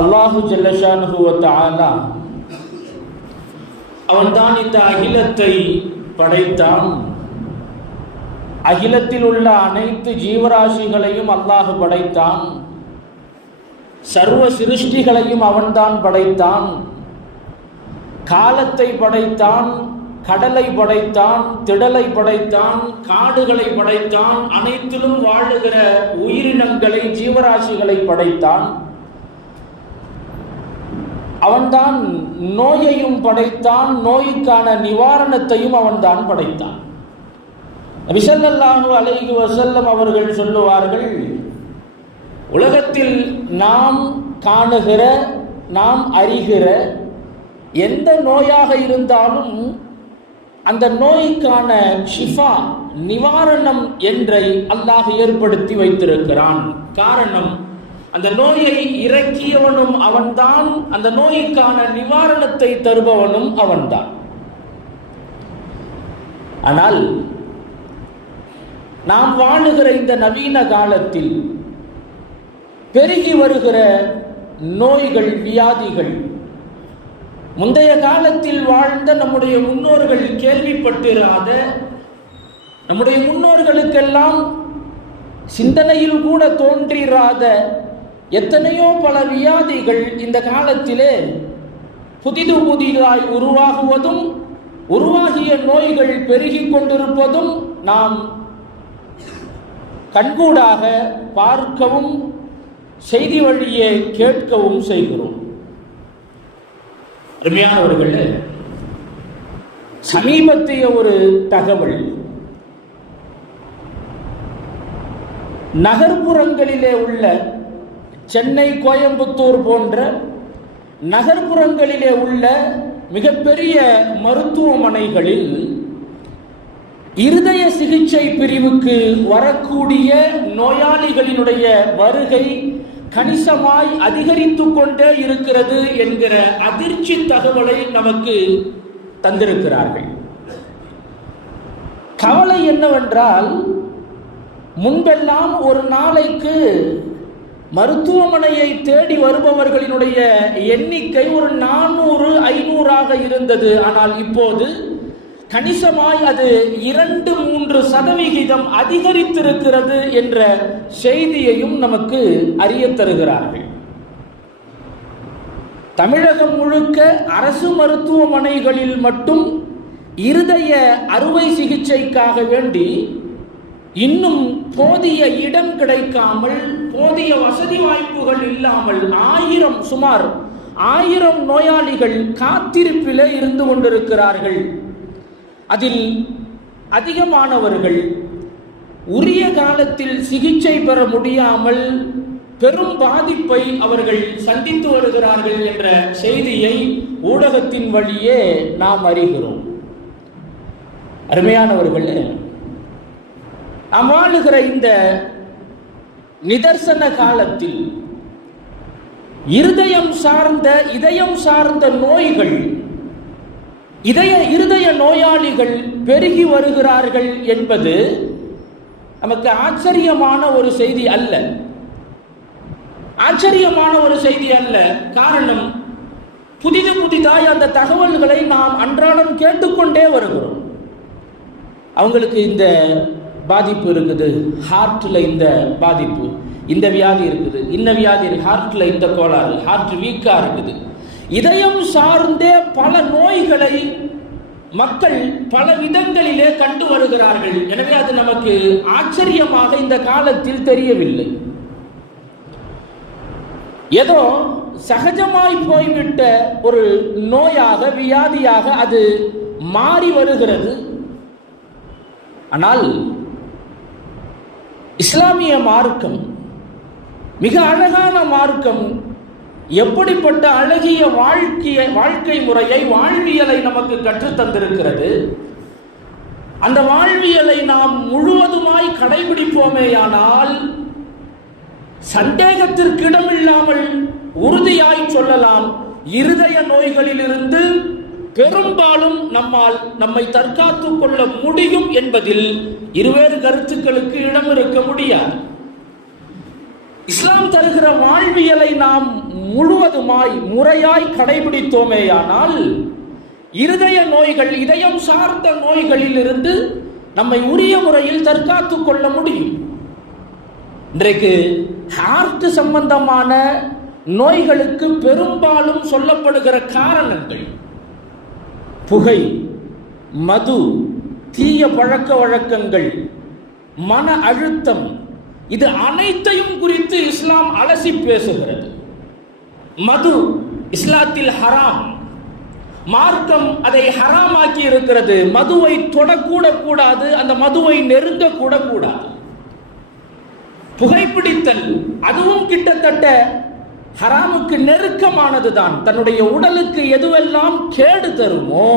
அல்லாஹு ஜல்லஷானுவத்தாலா அவன்தான் இந்த அகிலத்தை படைத்தான். அகிலத்தில் உள்ள அனைத்து ஜீவராசிகளையும் அல்லாஹ் படைத்தான். சர்வ சிருஷ்டிகளையும் அவன்தான் படைத்தான். காலத்தை படைத்தான் கடலை படைத்தான் திடலை படைத்தான் காடுகளை படைத்தான் அனைத்திலும் வாழுகிற உயிரினங்களை ஜீவராசிகளை படைத்தான். அவன்தான் நோயையும் படைத்தான் நோய்க்கான நிவாரணத்தையும் அவன்தான் படைத்தான். விசல்லல்லாஹு அலைஹி வசல்லம் அவர்கள் சொல்லுவார்கள் உலகத்தில் நாம் காணுகிற நாம் அறிகிற எந்த நோயாக இருந்தாலும் அந்த நோய்க்கான ஷிஃபா நிவாரணம் என்றை அல்லாஹ் ஏற்படுத்தி வைத்திருக்கிறான். காரணம் அந்த நோயை இறக்கியவனும் அவன்தான் அந்த நோய்க்கான நிவாரணத்தை தருபவனும் அவன்தான். ஆனால் நாம் வாழுகிற இந்த நவீன காலத்தில் பெருகி வருகிற நோய்கள் வியாதிகள் முந்தைய காலத்தில் வாழ்ந்த நம்முடைய முன்னோர்கள் கேள்விப்பட்டிராத நம்முடைய முன்னோர்களுக்கெல்லாம் சிந்தனையில் கூட தோன்றிராத எத்தனையோ பல வியாதிகள் இந்த காலத்திலே புதிது புதிதாய் உருவாகுவதும் உருவாகிய நோய்கள் பெருகி கொண்டிருப்பதும் நாம் கண்கூடாக பார்க்கவும் செய்தி வழியே கேட்கவும் செய்கிறோம். அருமையானவர்கள் சமீபத்திய ஒரு தகவல். நகர்ப்புறங்களிலே உள்ள சென்னை கோயம்புத்தூர் போன்ற நகர்ப்புறங்களிலே உள்ள மிகப்பெரிய மருத்துவமனைகளில் இருதய சிகிச்சை பிரிவுக்கு வரக்கூடிய நோயாளிகளினுடைய வருகை கணிசமாய் அதிகரித்து கொண்டே இருக்கிறது என்கிற அதிர்ச்சி தகவலை நமக்கு தந்திருக்கிறார்கள். கவலை என்னவென்றால் முன்பெல்லாம் ஒரு நாளைக்கு மருத்துவமனையை தேடி வருபவர்களினுடைய எண்ணிக்கை ஒரு நானூறு ஐநூறாக இருந்தது. ஆனால் இப்போது கணிசமாய் அது இரண்டு மூன்று சதவிகிதம் அதிகரித்திருக்கிறது என்ற செய்தியையும் நமக்கு அறிய தருகிறார்கள். தமிழகம் முழுக்க அரசு மருத்துவமனைகளில் மட்டும் இருதய அறுவை சிகிச்சைக்காக வேண்டி இன்னும் போதிய இடம் கிடைக்காமல் போதிய வசதி வாய்ப்புகள் இல்லாமல் ஆயிரம் சுமார் ஆயிரம் நோயாளிகள் காத்திருப்பிலே இருந்து கொண்டிருக்கிறார்கள். அதில் அதிகமானவர்கள் உரிய காலத்தில் சிகிச்சை பெற முடியாமல் பெரும் பாதிப்பை அவர்கள் சந்தித்து வருகிறார்கள் என்ற செய்தியை ஊடகத்தின் வழியே நாம் அறிகிறோம். அருமையானவர்களே நாம் வாழுகிற இந்த நிதர்சன காலத்தில் இருதயம் சார்ந்த இதயம் சார்ந்த நோய்கள் இதய இருதய நோயாளிகள் பெருகி வருகிறார்கள் என்பது நமக்கு ஆச்சரியமான ஒரு செய்தி அல்ல. ஆச்சரியமான ஒரு செய்தி அல்ல. காரணம் புதிது புதிதாய் அந்த தகவல்களை நாம் அன்றாடம் கேட்டுக்கொண்டே வருகிறோம். அவங்களுக்கு இந்த பாதிப்பு இருக்குது. ஹார்ட்டில் இந்த பாதிப்பு இந்த வியாதி இருக்குது. இந்த வியாதி ஹார்ட்டில் இந்த கோளாறு ஹார்ட் வீக்காக இருக்குது. இதயம் சார்ந்தே பல நோய்களை மக்கள் பல விதங்களிலே கண்டு வருகிறார்கள். எனவே அது நமக்கு ஆச்சரியமாக இந்த காலத்தில் தெரியவில்லை. ஏதோ சகஜமாய் போய்விட்ட ஒரு நோயாக வியாதியாக அது மாறி வருகிறது. ஆனால் இஸ்லாமிய மார்க்கம் மிக அழகான மார்க்கம். எப்படிப்பட்ட அழகிய வாழ்க்கையை வாழ்க்கை முறையை வாழ்வியலை நமக்கு கற்றுத்தந்திருக்கிறது அந்த வாழ்வியலை நாம் முழுவதுமாய் கடைபிடிப்போமேயானால் சந்தேகத்திற்கு இடமில்லாமல் உறுதியாய் சொல்லலாம். இருதய நோய்களிலிருந்து பெரும்பாலும் நம்மால் நம்மை தற்காத்துக் கொள்ள முடியும் என்பதில் இருவேறு கருத்துக்களுக்கு இடம் இருக்க முடியாது. இஸ்லாம் தருகிற வாழ்வியலை நாம் முழுவதுமாய் முறையாய் கடைபிடித்தோமேயானால் இருதய நோய்கள் இதயம் சார்ந்த நோய்களில் இருந்து நம்மை உரிய முறையில் தற்காத்துக் கொள்ள முடியும். இன்றைக்கு ஹார்ட் சம்பந்தமான நோய்களுக்கு பெரும்பாலும் சொல்லப்படுகிற காரணங்கள் புகை மது தீய பழக்க வழக்கங்கள் மன அழுத்தம் இது அனைத்தையும் குறித்து இஸ்லாம் அலசி பேசுகிறது. மது இஸ்லாத்தில் ஹராம். மார்க்கம் அதை ஹராமாக்கி இருக்கிறது. மதுவை தொடக்கூட கூடாது அந்த மதுவை நெருங்க கூட கூடாது. புகைப்பிடித்தல் அதுவும் கிட்டத்தட்ட ஹராமுக்கு நெருக்கமானதுதான். தன்னுடைய உடலுக்கு எதுவெல்லாம் கேடு தருமோ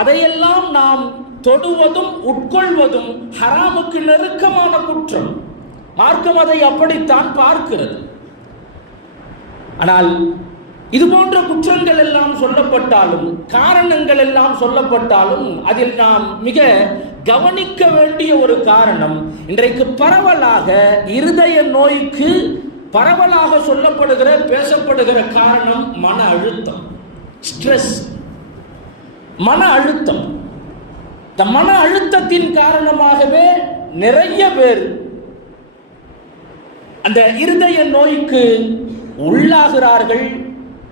அதையெல்லாம் நாம் தொடுவதும் உட்கொள்வதும் ஹராமுக்கு நெருக்கமான குற்றம். மார்க்கம் அதை அப்படித்தான் பார்க்கிறது. ஆனால் இது போன்ற குற்றங்கள் எல்லாம் சொல்லப்பட்டாலும் காரணங்கள் எல்லாம் சொல்லப்பட்டாலும் அதில் நாம் மிக கவனிக்க வேண்டிய ஒரு காரணம் இன்றைக்கு பரவலாக இருதய நோய்க்கு பரவலாக சொல்லப்படுகிற பேசப்படுகிற காரணம் மன அழுத்தம் ஸ்ட்ரெஸ் மன அழுத்தம். இந்த மன அழுத்தத்தின் காரணமாகவே நிறைய பேர் அந்த இருதய நோய்க்கு உள்ளாகிறார்கள்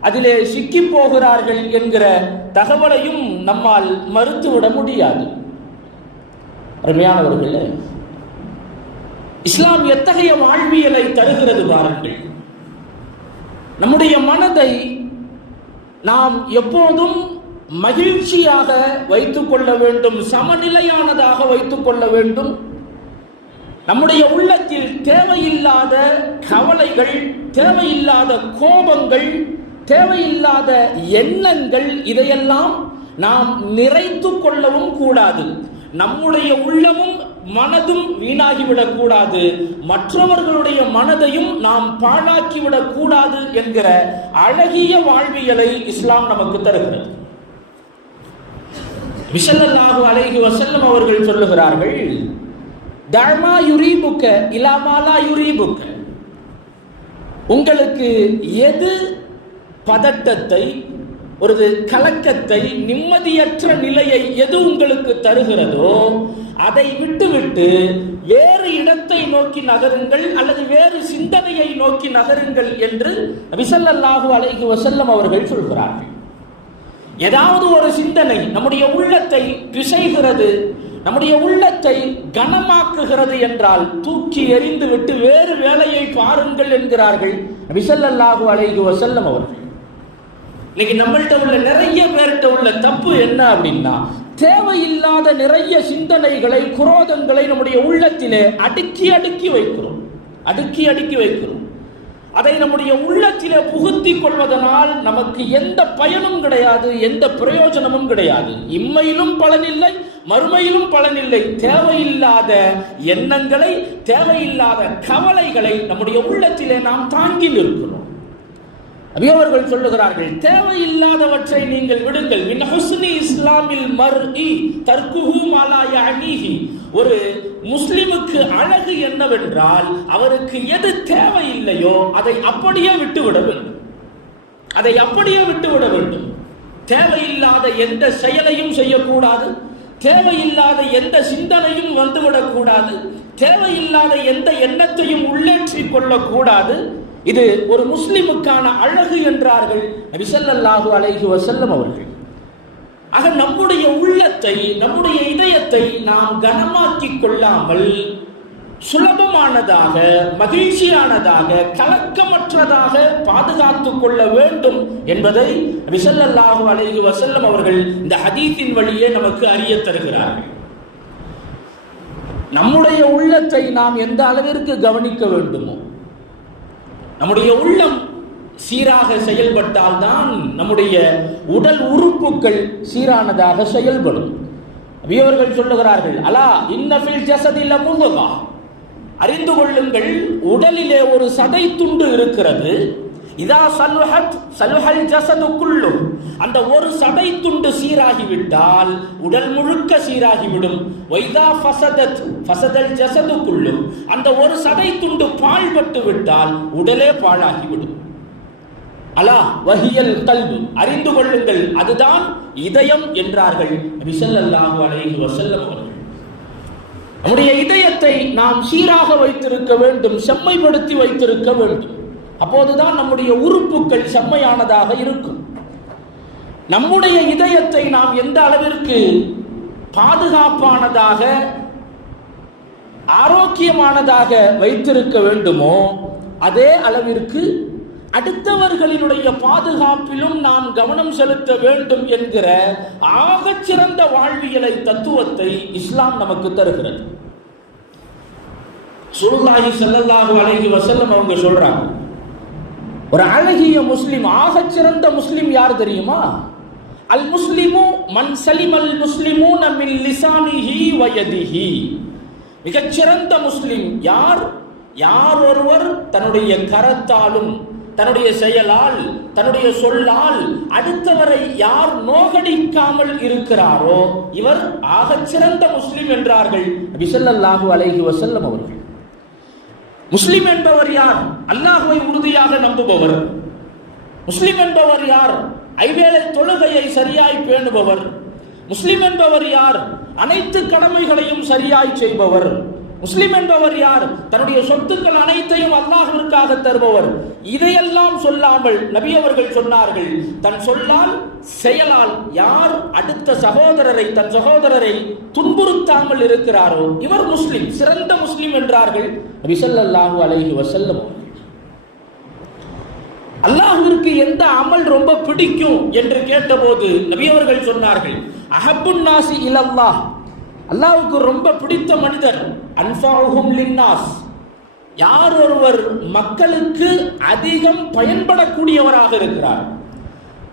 அதிலே சிக்கி போகிறார்கள் என்கிற தகவலையும் நம்மால் மறுத்துவிட முடியாது. அருமையானவர்களே இஸ்லாம் எத்தகைய வாழ்வியலை தருகிறது பாருங்கள். நம்முடைய மனதை நாம் எப்போதும் மகிழ்ச்சியாக வைத்துக் கொள்ள வேண்டும் சமநிலையானதாக வைத்துக் கொள்ள வேண்டும். நம்முடைய உள்ளத்தில் தேவையில்லாத கவலைகள் தேவையில்லாத கோபங்கள் தேவையில்லாத எண்ணங்கள் இதையெல்லாம் நாம் நிறைத்து கொள்ளவும் கூடாது. நம்முடைய உள்ளமும் மனதும் வீணாகிவிடக் கூடாது மற்றவர்களுடைய மனதையும் நாம் பாழாக்கிவிடக் கூடாது என்கிற அழகிய வாழ்வியலை இஸ்லாம் நமக்கு தருகிறது. விசல்லல்லாஹு அலைஹி வசல்லம் அவர்கள் சொல்லுகிறார்கள் தர்மா யுரீபுக்க இலாமாலா யுரீபுக்க. உங்களுக்கு எது பதட்டத்தை ஒரு கலக்கத்தை நிம்மதியற்ற நிலையை எது உங்களுக்கு தருகிறதோ அதை விட்டுவிட்டு வேறு இடத்தை நோக்கி நகருங்கள் அல்லது வேறு சிந்தனையை நோக்கி நகருங்கள் என்று விசல்லல்லாஹு அலைஹி வசல்லம் அவர்கள் சொல்கிறார்கள். ஏதாவது ஒரு சிந்தனை நம்முடைய உள்ளத்தை பிசைகிறது நம்முடைய உள்ளத்தை கனமாக்குகிறது என்றால் தூக்கி எறிந்து விட்டு வேறு வேலையை பாருங்கள் என்கிறார்கள் விசல்லல்லாஹு அலைஹி வசல்லம் அவர்கள். இன்னைக்கு நம்மள்கிட்ட உள்ள நிறைய பேர்கிட்ட உள்ள தப்பு என்ன அப்படின்னா தேவையில்லாத நிறைய சிந்தனைகளை குரோதங்களை நம்முடைய உள்ளத்திலே அடுக்கி அடுக்கி வைக்கிறோம். அடுக்கி அடுக்கி வைக்கிறோம். அதை நம்முடைய உள்ளத்திலே புகுத்தி கொள்வதனால் நமக்கு எந்த பயனும் கிடையாது எந்த பிரயோஜனமும் கிடையாது. இம்மையிலும் பலனில்லை மறுமையிலும் பலனில்லை தேவையில்லாத எண்ணங்களை தேவையில்லாத கவலைகளை நம்முடைய உள்ளத்திலே நாம் தாங்கி நிற்கிறோம். அபியவர்கள் சொல்லுகிறார்கள் தேவையில்லாதவற்றை நீங்கள் விடுங்கள். மின் ஹுஸ்னி இஸ்லாமில் மர் இ தர்குஹு மாலா யஅனீஹி. ஒரு முஸ்லிமுக்கு அழகு என்னவென்றால் அவருக்கு எது தேவையில்லையோ அதை அப்படியே விட்டுவிட வேண்டும். அதை அப்படியே விட்டுவிட வேண்டும். தேவையில்லாத எந்த செயலையும் செய்யக்கூடாது. தேவையில்லாத எந்த சிந்தனையும் வந்துவிடக்கூடாது. தேவையில்லாத எந்த எண்ணத்தையும் உள்ளேற்றிக் கொள்ளக்கூடாது. இது ஒரு முஸ்லிமுக்கான அழகு என்றார்கள் நபிசல்லாஹு அலைஹி வசல்லம் அவர்கள். ஆக நம்முடைய உள்ளத்தை நம்முடைய இதயத்தை நாம் கனமாக்கிக் கொள்ளாமல் சுலபமானதாக மகிழ்ச்சியானதாக கலக்கமற்றதாக பாதுகாத்து கொள்ள வேண்டும் என்பதை விசல்லல்லாஹு அலைஹி வசல்லம் அவர்கள் இந்த ஹதீத்தின் வழியே நமக்கு அறிய தருகிறார்கள். நம்முடைய உள்ளத்தை நாம் எந்த அளவிற்கு கவனிக்க வேண்டுமோ நம்முடைய உள்ளம் சீராக செயல்பட்டால் தான் நம்முடைய உடல் உறுப்புகள் சீரானதாக செயல்படும். வியவர்கள் சொல்லுகிறார்கள் அலா இன்னபில் ஜசதில் முழுகா அறிந்து கொள்ளுங்கள் உடலிலே ஒரு சதை துண்டு இருக்கிறது. இதா சல்ஹத் சல்ஹல் ஜசது குள்ளு அந்த ஒரு சதை துண்டு சீராகிவிட்டால் உடல் முழுக்க சீராகிவிடும். வைதா ஃபசதத் ஃபசதல் ஜசது குள்ளு அந்த ஒரு சதை துண்டு பாழ்பட்டு விட்டால் உடலே பாழாகிவிடும். அலா வஹியல் கல்வி அறிந்து கொள்ளுங்கள் அதுதான் இதயம் என்றார்கள் நபி ஸல்லல்லாஹு அலைஹி வசல்லம் அவர்கள். நம்முடைய இதயத்தை நாம் சீராக வைத்திருக்க வேண்டும் செம்மைப்படுத்தி வைத்திருக்க வேண்டும். அப்போதுதான் நம்முடைய உறுப்புகள் செம்மையானதாக இருக்கும். நம்முடைய இதயத்தை நாம் எந்த அளவிற்கு பாதுகாப்பானதாக ஆரோக்கியமானதாக வைத்திருக்க வேண்டுமோ அதே அளவிற்கு அடுத்தவர்களினுடைய பாதுகாப்பிலும் நாம் கவனம் செலுத்த வேண்டும் என்கிற ஆகச்சிறந்த வாழ்வியலை தத்துவத்தை இஸ்லாம் நமக்கு தருகிறது. சுருல்லாஹி செல்லல்லாக அழகி வசல்லம் அவங்க சொல்றாங்க ஒரு அழகிய முஸ்லிம் ஆகச்சிறந்த முஸ்லிம் யார் தெரியுமா? அல் முஸ்லிமு மன் சலிம் அல் முஸ்லிமு நம்மில் லிசானிஹி வயதிஹி. மிகச்சிறந்த முஸ்லிம் யார்? யார் ஒருவர் தன்னுடைய கரத்தாலும் தன்னுடைய செயலால் தன்னுடைய சொல்லால் அடுத்தவரை யார் நோகடிக்காமல் இருக்கிறாரோ இவர் ஆகச்சிறந்த முஸ்லிம் என்றார்கள். அபிசல்லாஹு அலைஹி வசல்லம் அவர்கள். முஸ்லிம் என்பவர் யார்? அல்லாஹுவை உறுதியாக நம்புபவர். முஸ்லிம் என்பவர் யார்? ஐவேளை தொழுகையை சரியாய் பேணுபவர். முஸ்லிம் என்பவர் யார்? அனைத்து கடமைகளையும் சரியாய் செய்பவர். முஸ்லிம் என்பவர் யார்? தன்னுடைய சொத்துக்கள் அனைத்தையும் அல்லாஹிற்காக தருபவர். இதையெல்லாம் சொல்லாமல் நபி அவர்கள் சொன்னார்கள். தன் சொல்லால் செயலால் யார் அடுத்த சகோதரரை தன் சகோதரரை துன்புறுத்தாமல் இருக்கிறாரோ இவர் முஸ்லிம் சிறந்த முஸ்லிம் என்றார்கள் நபி ஸல்லல்லாஹு அலைஹி வஸல்லம். எந்த அமல் ரொம்ப பிடிக்கும் என்று கேட்டபோது நபி அவர்கள் சொன்னார்கள் அஹப்புன் நாசி இலல்லாஹ். அல்லாவுக்கு ரொம்ப பிடித்த மனிதர் அன்ஃபாஹும் லின்னாஸ். யார் ஒருவர் மக்களுக்கு அதிகம் பயன்படக்கூடியவராக இருக்கிறார்?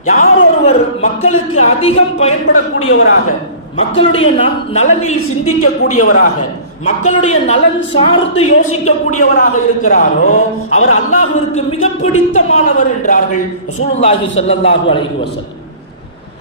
யார் ஒருவர் மக்களுக்கு அதிகம் பயன்படக்கூடியவராக? மக்களுடைய நலனில் சிந்திக்கக்கூடியவராக? மக்களுடைய நலன் சார்ந்து யோசிக்கக்கூடியவராக இருக்கிறாரோ அவர் அல்லாஹுவிற்கு மிக பிடித்தமானவர் என்றார்கள் சூழ்நாகி செல்லல்லாஹு அழகி வசல்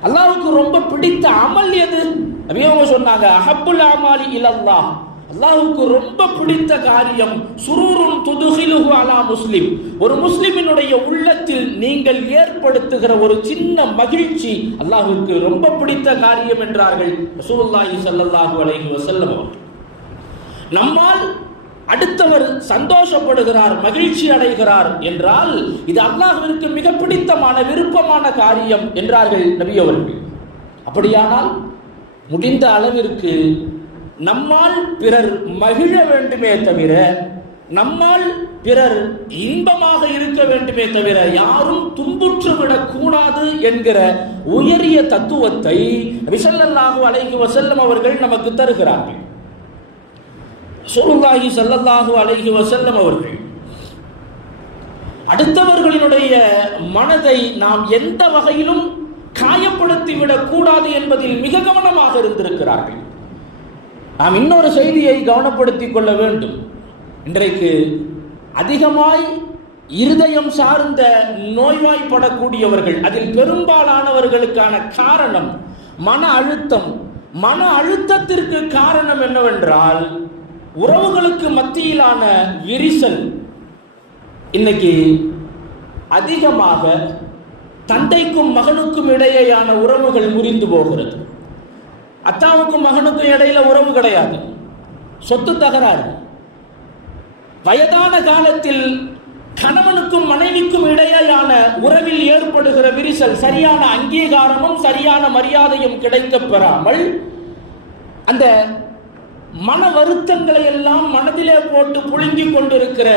அல்லாவுக்கு ரொம்ப பிடித்த அமல் எது? அப்படியே அவங்க சொன்னாங்க அஹப்புல் அமாலி இலல்லாஹ். அல்லாஹுக்கு ரொம்ப பிடித்த காரியம் சுரூரும் துதுகிலுகு அலா முஸ்லிம். ஒரு முஸ்லிமினுடைய உள்ளத்தில் நீங்கள் ஏற்படுத்துகிற ஒரு சின்ன மகிழ்ச்சி அல்லாஹுக்கு ரொம்ப பிடித்த காரியம் என்றார்கள் ரசூலுல்லாஹி ஸல்லல்லாஹு அலைஹி வஸல்லம் நம்மால் அடுத்தவர் சந்தோஷப்படுகிறார் மகிழ்ச்சி அடைகிறார் என்றால் இது அல்லாஹ்விற்கு மிக பிடித்தமான விருப்பமான காரியம் என்றார்கள் நபி அவர்கள். அப்படியானால் முடிந்த அளவிற்கு நம்மால் பிறர் மகிழ வேண்டுமே தவிர நம்மால் பிறர் இன்பமாக இருக்க வேண்டுமே தவிர யாரும் துன்புற்று விடக்கூடாது என்கிற உயரிய தத்துவத்தை ரிசல்லல்லாஹு அலைஹி வசல்லம் அவர்கள் நமக்கு தருகிறார்கள். ரசூலுல்லாஹி ஸல்லல்லாஹு அலைஹி வசல்லம் அவர்கள் அடுத்தவர்களினுடைய மனதை நாம் எந்த வகையிலும் காயப்படுத்தி விடக்கூடாது என்பதில் மிக கவனமாக இருந்திருக்கிறார்கள். நாம் இன்னொரு செய்தியை கவனப்படுத்திக் கொள்ள வேண்டும். இன்றைக்கு அதிகமாய் இருதயம் சார்ந்த நோய்வாய்ப்படக்கூடியவர்கள் அதில் பெரும்பாலானவர்களுக்கான காரணம் மன அழுத்தம். மன அழுத்தத்திற்கு காரணம் என்னவென்றால் உறவுகளுக்கு மத்தியிலான விரிசல் இன்னைக்கு அதிகமாக தந்தைக்கும் மகனுக்கும் இடையேயான உறவுகள் முறிந்து போகிறது. அத்தாவுக்கும் மகனுக்கும் இடையில உறவு கிடையாது. சொத்து தகராறு. வயதான காலத்தில் கணவனுக்கும் மனைவிக்கும் இடையேயான உறவில் ஏற்படுகிற விரிசல் சரியான அங்கீகாரமும் சரியான மரியாதையும் கிடைக்கப் பெறாமல் அந்த மன வருத்தங்களை எல்லாம் மனதிலே போட்டு புழுங்கிக் கொண்டிருக்கிற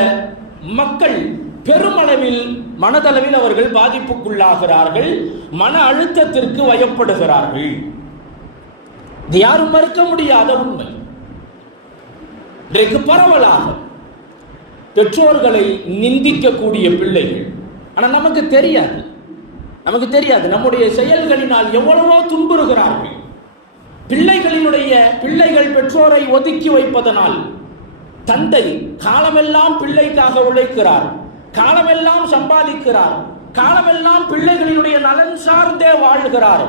மக்கள் பெருமளவில் மனதளவில் அவர்கள் பாதிப்புக்குள்ளாகிறார்கள் மன அழுத்தத்திற்கு வயப்படுகிறார்கள். இது யாரும் மறுக்க முடியாத உண்மை. இன்றைக்கு பரவலாக பெற்றோர்களை நிந்திக்கக்கூடிய பிள்ளைகள் ஆனால் நமக்கு தெரியாது. நமக்கு தெரியாது. நம்முடைய செயல்களினால் எவ்வளவோ துன்புறுகிறார்கள். பிள்ளைகளினுடைய பிள்ளைகள் பெற்றோரை ஒதுக்கி வைப்பதனால் தந்தை காலமெல்லாம் பிள்ளைக்காக உழைக்கிறார் காலமெல்லாம் சம்பாதிக்கிறார் காலமெல்லாம் பிள்ளைகளினுடைய நலன் சார்ந்தே வாழ்கிறார்.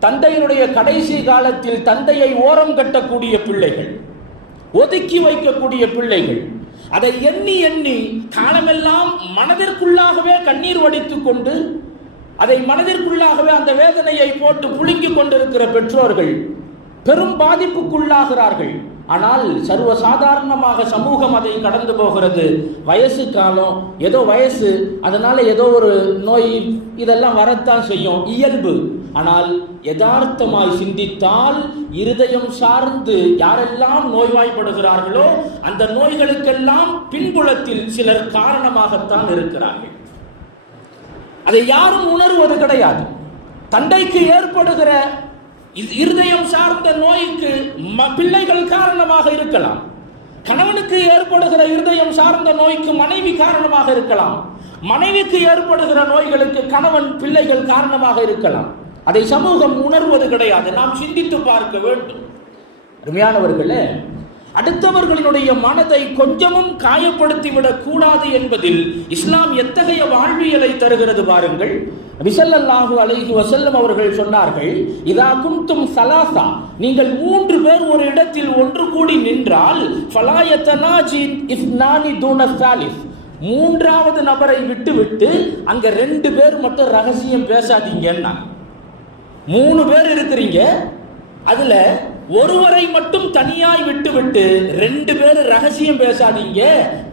தந்தையினுடைய கடைசி காலத்தில் தந்தையை ஓரம் கட்டக்கூடிய பிள்ளைகள் ஒதுக்கி வைக்கக்கூடிய பிள்ளைகள் அதை எண்ணி எண்ணி காலமெல்லாம் மனதிற்குள்ளாகவே கண்ணீர் வடித்துக் கொண்டு அதை மனதிற்குள்ளாகவே அந்த வேதனையை போட்டு புழுங்கிக் கொண்டிருக்கிற பெற்றோர்கள் பெரும் பாதிப்புக்குள்ளாகிறார்கள். ஆனால் சர்வ சாதாரணமாக சமூகம் அதை கடந்து போகிறது. வயசு காலம் ஏதோ வயசு அதனால ஏதோ ஒரு நோய் இதெல்லாம் வரத்தான் செய்யும். இயல்பு. ஆனால் யதார்த்தமாய் சிந்தித்தால் இருதயம் சார்ந்து யாரெல்லாம் நோய்வாய்ப்படுகிறார்களோ அந்த நோய்களுக்கெல்லாம் பின்புலத்தில் சிலர் காரணமாகத்தான் இருக்கிறார்கள். அதை யாரும் உணர்வது கிடையாது. தந்தைக்கு ஏற்படுகிற இருதயம் சார்ந்த நோய்க்கு ம- பிள்ளைகள் காரணமாக இருக்கலாம். கணவனுக்கு ஏற்படுகிற இருதயம் சார்ந்த நோய்க்கு மனைவி காரணமாக இருக்கலாம். மனைவிக்கு ஏற்படுகிற நோய்களுக்கு கணவன் பிள்ளைகள் காரணமாக இருக்கலாம். அதை சமூகம் உணர்வது கிடையாது. நாம் சிந்தித்து பார்க்க வேண்டும். அருமையானவர்களே அடுத்தவர்களுடைய மனதை கொஞ்சமும் காயப்படுத்திவிடக் கூடாது என்பதில் இஸ்லாம் எத்தகைய வாழ்வியலை தருகிறது பாருங்கள். விசல்லல்லாஹு அலஹி வசல்லம் அவர்கள் சொன்னார்கள் இதா குந்தும் சலாசா நீங்கள் மூன்று பேர் ஒரு இடத்தில் ஒன்று கூடி நின்றால் ஃபலாயத்தனாஜி இஸ்னானி மூன்றாவது நபரை விட்டுவிட்டு அங்க ரெண்டு பேர் மட்டும் ரகசியம் பேசாதீங்கன்னா மூணு பேர் இருக்கிறீங்க அதுல ஒருவரை மட்டும் தனியாய் விட்டு விட்டு ரெண்டு பேர் ரகசியம் பேசாதீங்க.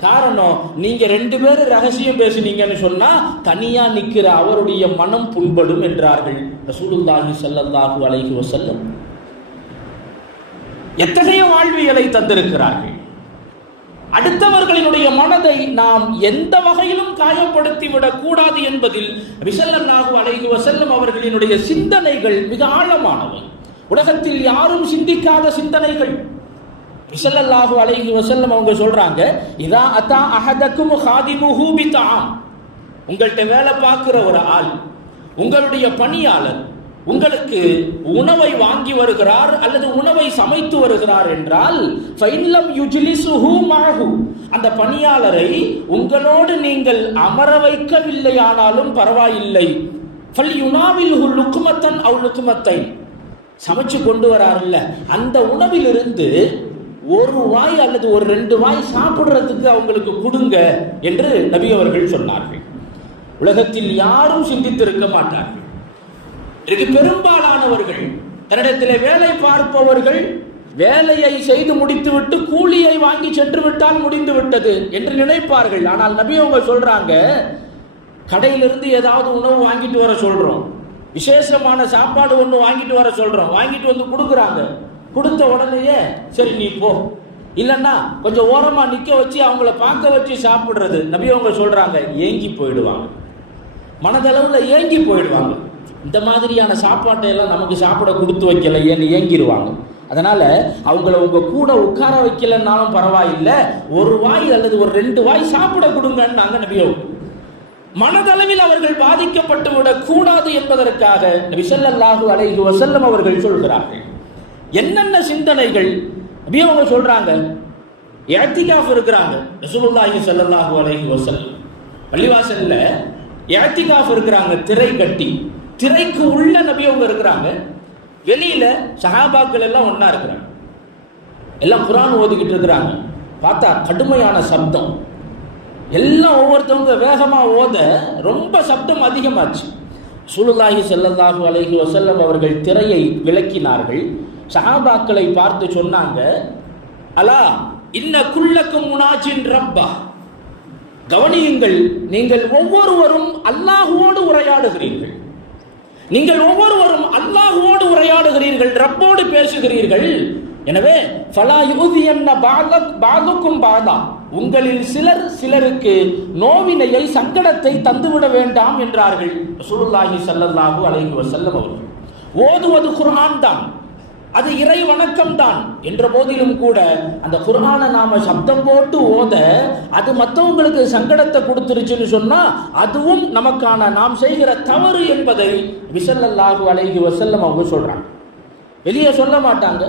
காரணம் நீங்க ரெண்டு பேர் ரகசியம் பேசுனீங்கன்னு சொன்னா தனியா நிக்கிற அவருடைய மனம் புண்படும் என்றார்கள் ரசூலுல்லாஹி சல்லல்லாஹு அலைஹி வஸல்லம். எத்தகைய வாழ்வியலை தந்திருக்கிறார்கள்? அடுத்தவர்களினுடைய மனதை நாம் எந்த வகையிலும் காயப்படுத்தி விடக்கூடாது என்பதில் விசல்லல்லாஹு அலைஹி வசல்லம் அவர்களினுடைய சிந்தனைகள் மிக ஆழமானவை. உலகத்தில் யாரும் சிந்திக்காத சிந்தனைகள். விசல்லல்லாஹு அலைஹி வசல்லம் அவங்க சொல்றாங்க இதா அதா அஹதக்கும் ஹாதிமுஹு பிதாம். உங்கள்கிட்ட வேலை பார்க்கிற ஒரு ஆள் உங்களுடைய பணியாளர் உங்களுக்கு உணவை வாங்கி வருகிறார் அல்லது உணவை சமைத்து வருகிறார் என்றால் ஃபைன்லம் அந்த பணியாளரை உங்களோடு நீங்கள் அமர வைக்கவில்லையானாலும் பரவாயில்லை. ஃபல் யுனாவில்ஹு அவ் லுக்குமத்தை சமைச்சு கொண்டு வராருல்ல. அந்த உணவிலிருந்து ஒரு வாய் அல்லது ஒரு ரெண்டு வாய் சாப்பிட்றதுக்கு அவங்களுக்கு கொடுங்க என்று நபி அவர்கள் சொன்னார்கள். உலகத்தில் யாரும் சிந்தித்திருக்க மாட்டார்கள். இன்றைக்கு பெரும்பாலானவர்கள் தன்னிடத்தில் வேலை பார்ப்பவர்கள் வேலையை செய்து முடித்துவிட்டு கூலியை வாங்கி சென்று விட்டால் முடிந்து விட்டது என்று நினைப்பார்கள். ஆனால் நபி அவங்க சொல்றாங்க கடையிலிருந்து ஏதாவது உணவு வாங்கிட்டு வர சொல்றோம். விசேஷமான சாப்பாடு ஒன்று வாங்கிட்டு வர சொல்கிறோம் வாங்கிட்டு வந்து கொடுக்குறாங்க. கொடுத்த உடனேயே சரி நீ போ. இல்லைன்னா கொஞ்சம் ஓரமாக நிற்க வச்சு அவங்கள பார்க்க வச்சு சாப்பிட்றது. நபி அவங்க ஏங்கி போயிடுவாங்க. மனதளவில் ஏங்கி போயிடுவாங்க. இந்த மாதிரியான சாப்பாட்டை எல்லாம் நமக்கு சாப்பிட கொடுத்து வைக்கல ஏன்னு ஏங்கிடுவாங்க அதனால அவங்கள உங்க கூட உட்கார வைக்கலன்னாலும் பரவாயில்லை. ஒரு வாய் அல்லது ஒரு ரெண்டு வாய் சாப்பிட கொடுங்கன்னு நாங்கள் நபியோ மனதளவில் அவர்கள் பாதிக்கப்பட்டு விடக் கூடாது என்பதற்காக விசல்லாஹு அலைஹி வசல்லம் அவர்கள் சொல்கிறார்கள். என்னென்ன சிந்தனைகள்? நபி அவங்க சொல்றாங்க ஏத்திகாஃப் இருக்கிறாங்க ரசூலுல்லாஹி சல்லாஹு அலைஹி வசல்லம் பள்ளிவாசல்ல ஏத்திகாஃப் இருக்கிறாங்க திரை கட்டி. திரைக்கு உள்ள நபி அவங்க இருக்கிறாங்க வெளியில சஹாபாக்கள் எல்லாம் ஒன்னா இருக்கிறாங்க. எல்லாம் குரான் ஓதிக்கிட்டு இருக்கிறாங்க. பார்த்தா கடுமையான சப்தம். எல்லாம் ஒவ்வொருத்தவங்க வேகமாக ஓத ரொம்ப சப்தம் அதிகமாச்சு. சுலுல்லாஹி ஸல்லல்லாஹு அலைஹி வசல்லம் அவர்கள் திரையை விளக்கினார்கள். சஹாபாக்களை பார்த்து சொன்னாங்க அலா இன்ன குள்ளக்கும் முனாஜின் ரப்பா. கவனியுங்கள் நீங்கள் ஒவ்வொருவரும் அல்லாஹுவோடு உரையாடுகிறீர்கள். நீங்கள் ஒவ்வொருவரும் அல்லாஹுவோடு உரையாடுகிறீர்கள் ரப்போடு பேசுகிறீர்கள். எனவே ஃபலா யுதியன்ன பாலக் பாலுக்கும் பாலா. உங்களில் சிலர் சிலருக்கு நோவினையை சங்கடத்தை தந்துவிட வேண்டாம் என்றார்கள். சுருல்லாஹி சல்லல்லாஹு அலைஹி வஸல்லம் அவர்கள். ஓதுவது குர்ஆன் தான். அது இறை வணக்கம் தான். என்ற போதிலும் கூட அந்த குர்ஆனை நாம சப்தம் போட்டு ஓத அது மற்றவங்களுக்கு சங்கடத்தை கொடுத்துருச்சுன்னு சொன்னா அதுவும் நமக்கான நாம் செய்கிற தவறு என்பதை விசல்லல்லாஹு அலைஹி வசல்லம் அவங்க சொல்றாங்க. வெளியே சொல்ல மாட்டாங்க.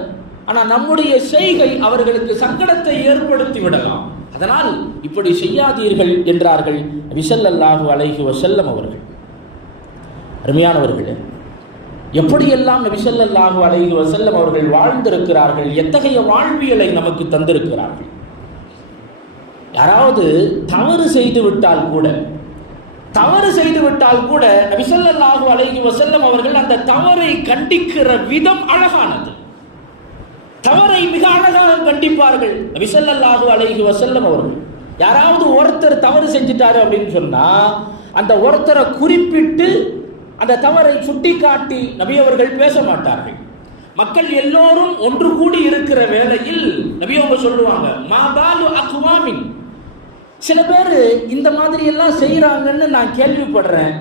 ஆனால் நம்முடைய செய்கை அவர்களுக்கு சங்கடத்தை ஏற்படுத்தி விடலாம். அதனால் இப்படி செய்யாதீர்கள் என்றார்கள் விசல்லல்லாஹு அலைஹி வசல்லம் அவர்கள். அருமையானவர்களே எப்படியெல்லாம் நபிசல்லாஹு அலைஹி வசல்லம் அவர்கள் வாழ்ந்திருக்கிறார்கள் எத்தகைய வாழ்வியலை நமக்கு தந்திருக்கிறார்கள்? யாராவது தவறு செய்து விட்டால் கூட தவறு செய்து விட்டால் கூட நபிசல்லாஹு அலைஹி வசல்லம் அவர்கள் அந்த தவறை கண்டிக்கிற விதம் அழகானது. தவறை மிக அழகாக கண்டிப்பார்கள். நபிசல்லாஹு அழகி வசல்லம் அவர்கள். யாராவது ஒருத்தர் தவறு செஞ்சிட்டாரு அப்படின்னு சொன்னா அந்த ஒருத்தரை குறிப்பிட்டு அந்த தவறை சுட்டிக்காட்டி நபி அவர்கள் பேச மாட்டார்கள். மக்கள் எல்லோரும் ஒன்று கூடி இருக்கிற வேளையில் நபி அவங்க சொல்லுவாங்க மாபாலு அக்வாமின். சில பேர் இந்த மாதிரி எல்லாம் செய்யறாங்கன்னு நான் கேள்விப்படுறேன்.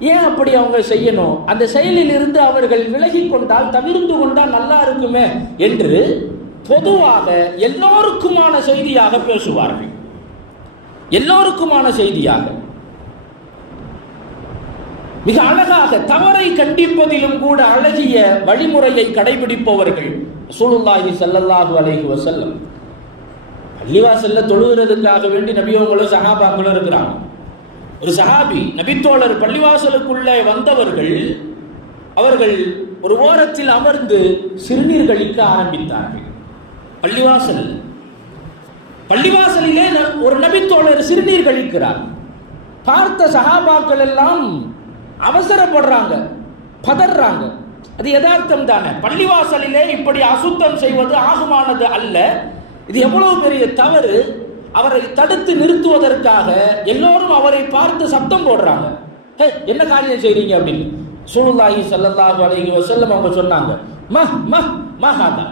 ஏன் அப்படி அவங்க செய்யணும்? அந்த செயலில் இருந்து அவர்கள் விலகி கொண்டால் தவிர்ந்து கொண்டால் நல்லா இருக்குமே என்று பொதுவாக எல்லோருக்குமான செய்தியாக பேசுவார்கள். எல்லோருக்குமான செய்தியாக. மிக அழகாக தவறை கண்டிப்பதிலும் கூட அழகிய வழிமுறையை கடைபிடிப்பவர்கள் சூழ்நாயி ஸல்லல்லாஹு அலைஹி வஸல்லம். பள்ளிவாசல்ல தொழுகிறதுக்காக வேண்டி நபியவங்களும் சஹாபாக்களும் இருக்கிறாங்க. ஒரு சஹாபி நபித்தோழர் பள்ளிவாசலுக்குள்ளே வந்தவர்கள் அவர்கள் ஒரு ஓரத்தில் அமர்ந்து சிறுநீர் கழிக்க ஆரம்பித்தார்கள். பள்ளிவாசல். பள்ளிவாசலிலே ந- ஒரு நபித்தோழர் சிறுநீர் கழிக்கிறார். பார்த்த சகாபாக்கள் எல்லாம் அவசரப்படுறாங்க பதறாங்க. அது யதார்த்தம் தானே. பள்ளிவாசலிலே இப்படி அசுத்தம் செய்வது ஆகுமானது அல்ல. இது எவ்வளவு பெரிய தவறு. அவரை தடுத்து நிறுத்துவதற்காக எல்லோரும் அவரை பார்த்து சப்தம் போடுறாங்க. "ஹே, என்ன காரியம் செய்றீங்க அப்படின்னு. சூழ்நாயி செல்லல்லாஹு அலைஹி வசல்லம் அவங்க சொன்னாங்க மஹ் மஹ் மஹாதா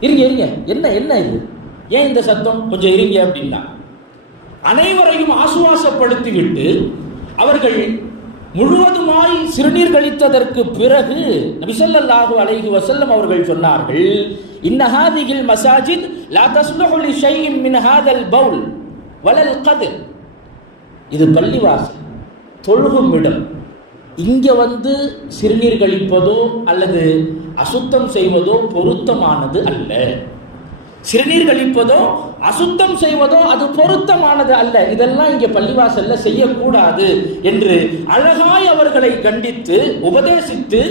இருங்க இருங்க. என்ன என்ன இது? ஏன் இந்த சத்தம்? கொஞ்சம் இருங்க அப்படின்னா. அனைவரையும் ஆசுவாசப்படுத்திவிட்டு அவர்கள் முழுவதுமாய் சிறுநீர் கழித்ததற்கு பிறகு நபிசல்லாஹு அலைஹி வசல்லம் அவர்கள் சொன்னார்கள் இன்னஹாதிகில் மசாஜித் லா தஸ்லுஹு லி ஷைஇன் மின் ஹாதல் பவுல் வலல் கதிர். இது பள்ளிவாசல் தொழுகும் இடம் இங்க வந்து சிறுநீர் கழிப்பதோ அல்லது அசுத்தம் செய்வதோ பொருத்தமானது அல்ல. சிறுநீர் கழிப்பதோ அசுத்தம் செய்வதோ அது பொருத்தமானது அல்ல. இதெல்லாம் இங்கே பள்ளிவாசல்ல செய்யக்கூடாது என்று அழகாய் அவர்களை கண்டித்து உபதேசித்து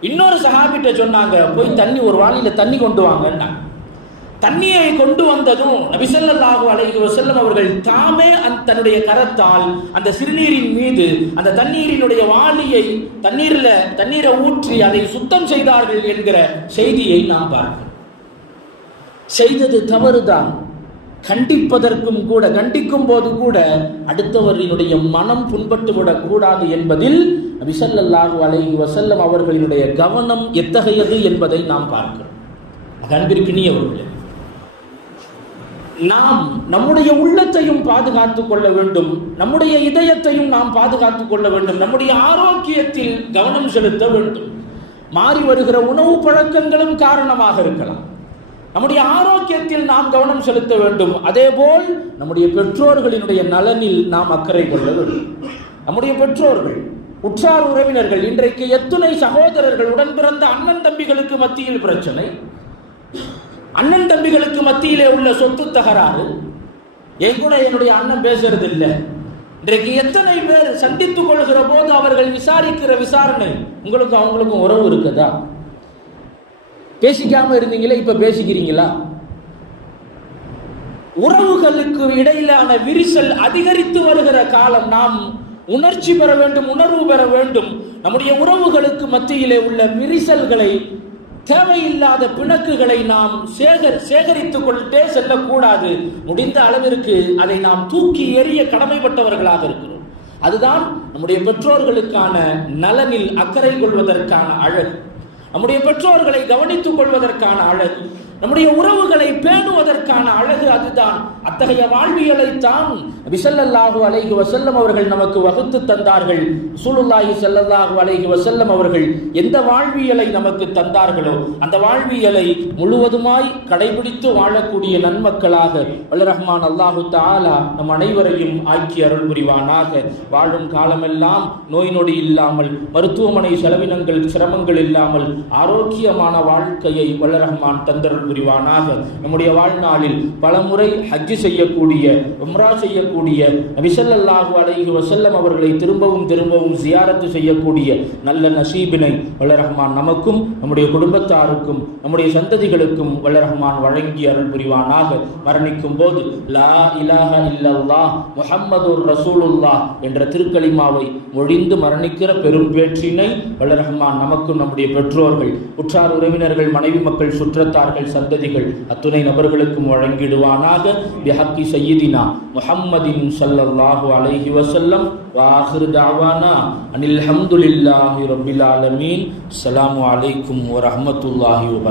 இன்னொரு சகாபிட்ட சொன்னாங்க போய் தண்ணி ஒரு வாளியில தண்ணி கொண்டு வாங்கன்னா. தண்ணியை கொண்டு வந்ததும் நபிசல்லாஹு அலைஹி வசல்லம் அவர்கள் தாமே அந்த தன்னுடைய கரத்தால் அந்த சிறுநீரின் மீது அந்த தண்ணீரினுடைய வாளியை தண்ணீரில் தண்ணீரை ஊற்றி அதை சுத்தம் செய்தார்கள் என்கிற செய்தியை நாம் பார்க்கிறோம். செய்தது தவறுதான் கண்டிப்பதற்கும் கூட கண்டிக்கும் போது கூட அடுத்தவரினுடைய மனம் புண்பட்டு விடக்கூடாது என்பதில் விசல்லல்லாஹு அலைஹி வசல்லம் அவர்களினுடைய கவனம் எத்தகையது என்பதை நாம் பார்க்கிறோம். அன்பிற்கினியவர்களே நாம் நம்முடைய உள்ளத்தையும் பாதுகாத்துக் கொள்ள வேண்டும். நம்முடைய இதயத்தையும் நாம் பாதுகாத்துக் கொள்ள வேண்டும். நம்முடைய ஆரோக்கியத்தில் கவனம் செலுத்த வேண்டும். மாறி வருகிற உணவு பழக்கங்களும் காரணமாக இருக்கலாம். நம்முடைய ஆரோக்கியத்தில் நாம் கவனம் செலுத்த வேண்டும். அதேபோல் நம்முடைய பெற்றோர்களினுடைய நலனில் நாம் அக்கறை கொள்ள வேண்டும். நம்முடைய பெற்றோர்கள் உற்றார் உறவினர்கள் இன்றைக்கு எத்துணை சகோதரர்கள் உடன் பிறந்த அண்ணன் தம்பிகளுக்கு மத்தியில் பிரச்சனை. அண்ணன் தம்பிகளுக்கு மத்தியிலே உள்ள சொத்து தகராறு. என் கூட என்னுடைய அண்ணன் பேசுறது இல்லை இன்றைக்கு எத்தனை பேர் சந்தித்துக் கொள்கிற போது அவர்கள் விசாரிக்கிற விசாரணை. உங்களுக்கு அவங்களுக்கும் உறவு இருக்குதா? பேசிக்காம இருந்தீங்களே இப்ப பேசிக்கிறீங்களா? உறவுகளுக்கு இடையிலான விரிசல் அதிகரித்து வருகிற காலம் நாம் உணர்ச்சி பெற வேண்டும் உணர்வு பெற வேண்டும். நம்முடைய உறவுகளுக்கு மத்தியிலே உள்ள விரிசல்களை தேவையில்லாத பிணக்குகளை நாம் சேகர் சேகரித்துக் கொண்டே செல்லக்கூடாது. முடிந்த அளவிற்கு அதை நாம் தூக்கி எறிய கடமைப்பட்டவர்களாக இருக்கிறோம். அதுதான் நம்முடைய பெற்றோர்களுக்கான நலனில் அக்கறை கொள்வதற்கான அழகு. நம்முடைய பெற்றோர்களை கவனித்துக் கொள்வதற்கான அழகு. நம்முடைய உறவுகளை பேணுவதற்கான அழகு அதுதான். அத்தகைய வாழ்வியலை தான் விசல்லல்லாஹு அலைஹி வசல்லம் அவர்கள் நமக்கு வகுத்து தந்தார்கள். சூலுல்லாஹி செல்லல்லாஹு அலைஹி வசல்லம் அவர்கள் எந்த வாழ்வியலை நமக்கு தந்தார்களோ அந்த வாழ்வியலை முழுவதுமாய் கடைபிடித்து வாழக்கூடிய நன்மக்களாக வல்ல ரஹ்மான் அல்லாஹு தாலா நம் அனைவரையும் ஆக்கி அருள் புரிவானாக. வாழும் காலமெல்லாம் நோய் நொடி இல்லாமல் மருத்துவமனை செலவினங்கள் சிரமங்கள் இல்லாமல் ஆரோக்கியமான வாழ்க்கையை வல்ல ரஹ்மான் தந்தருள் புரிவானாக. நம்முடைய வாழ்நாளில் பலமுறை ஹஜ்ஜு செய்யக்கூடிய உம்ரா செய்யக்கூடிய விசல்லாஹு அலைஹி வசல்லம் அவர்களை திரும்பவும் திரும்பவும் சியாரத்து செய்யக்கூடிய நல்ல நசீபினை வல்ல ரஹ்மான் நமக்கும் நம்முடைய குடும்பத்தாருக்கும் நம்முடைய சந்ததிகளுக்கும் வல்ல ரஹ்மான் வழங்கி அருள் புரிவானாக. மரணிக்கும் போது லா இலாஹ இல்லல்லா முஹம்மது ரசூலுல்லா என்ற திருக்கலிமாவை மொழிந்து மரணிக்கிற பெரும் பேற்றினை வல்ல ரஹ்மான் நமக்கும் நம்முடைய பெற்றோர்கள் உற்றார் உறவினர்கள் மனைவி மக்கள் சுற்றத்தார்கள் சந்ததிகள் அத்துணை நபர்களுக்கும் வழங்கிடுவானாக. பிஹக்கி சையீதினா முஹம்மதின் சல்லல்லாஹு அலைஹி வசல்லம் வாஹிர் தாவானா. அனில் ஹம்துலில்லாஹி ரபில் ஆலமீன். அலாம் வலைக்கும் வரமத்துல்லாஹி வபரகாத்துஹு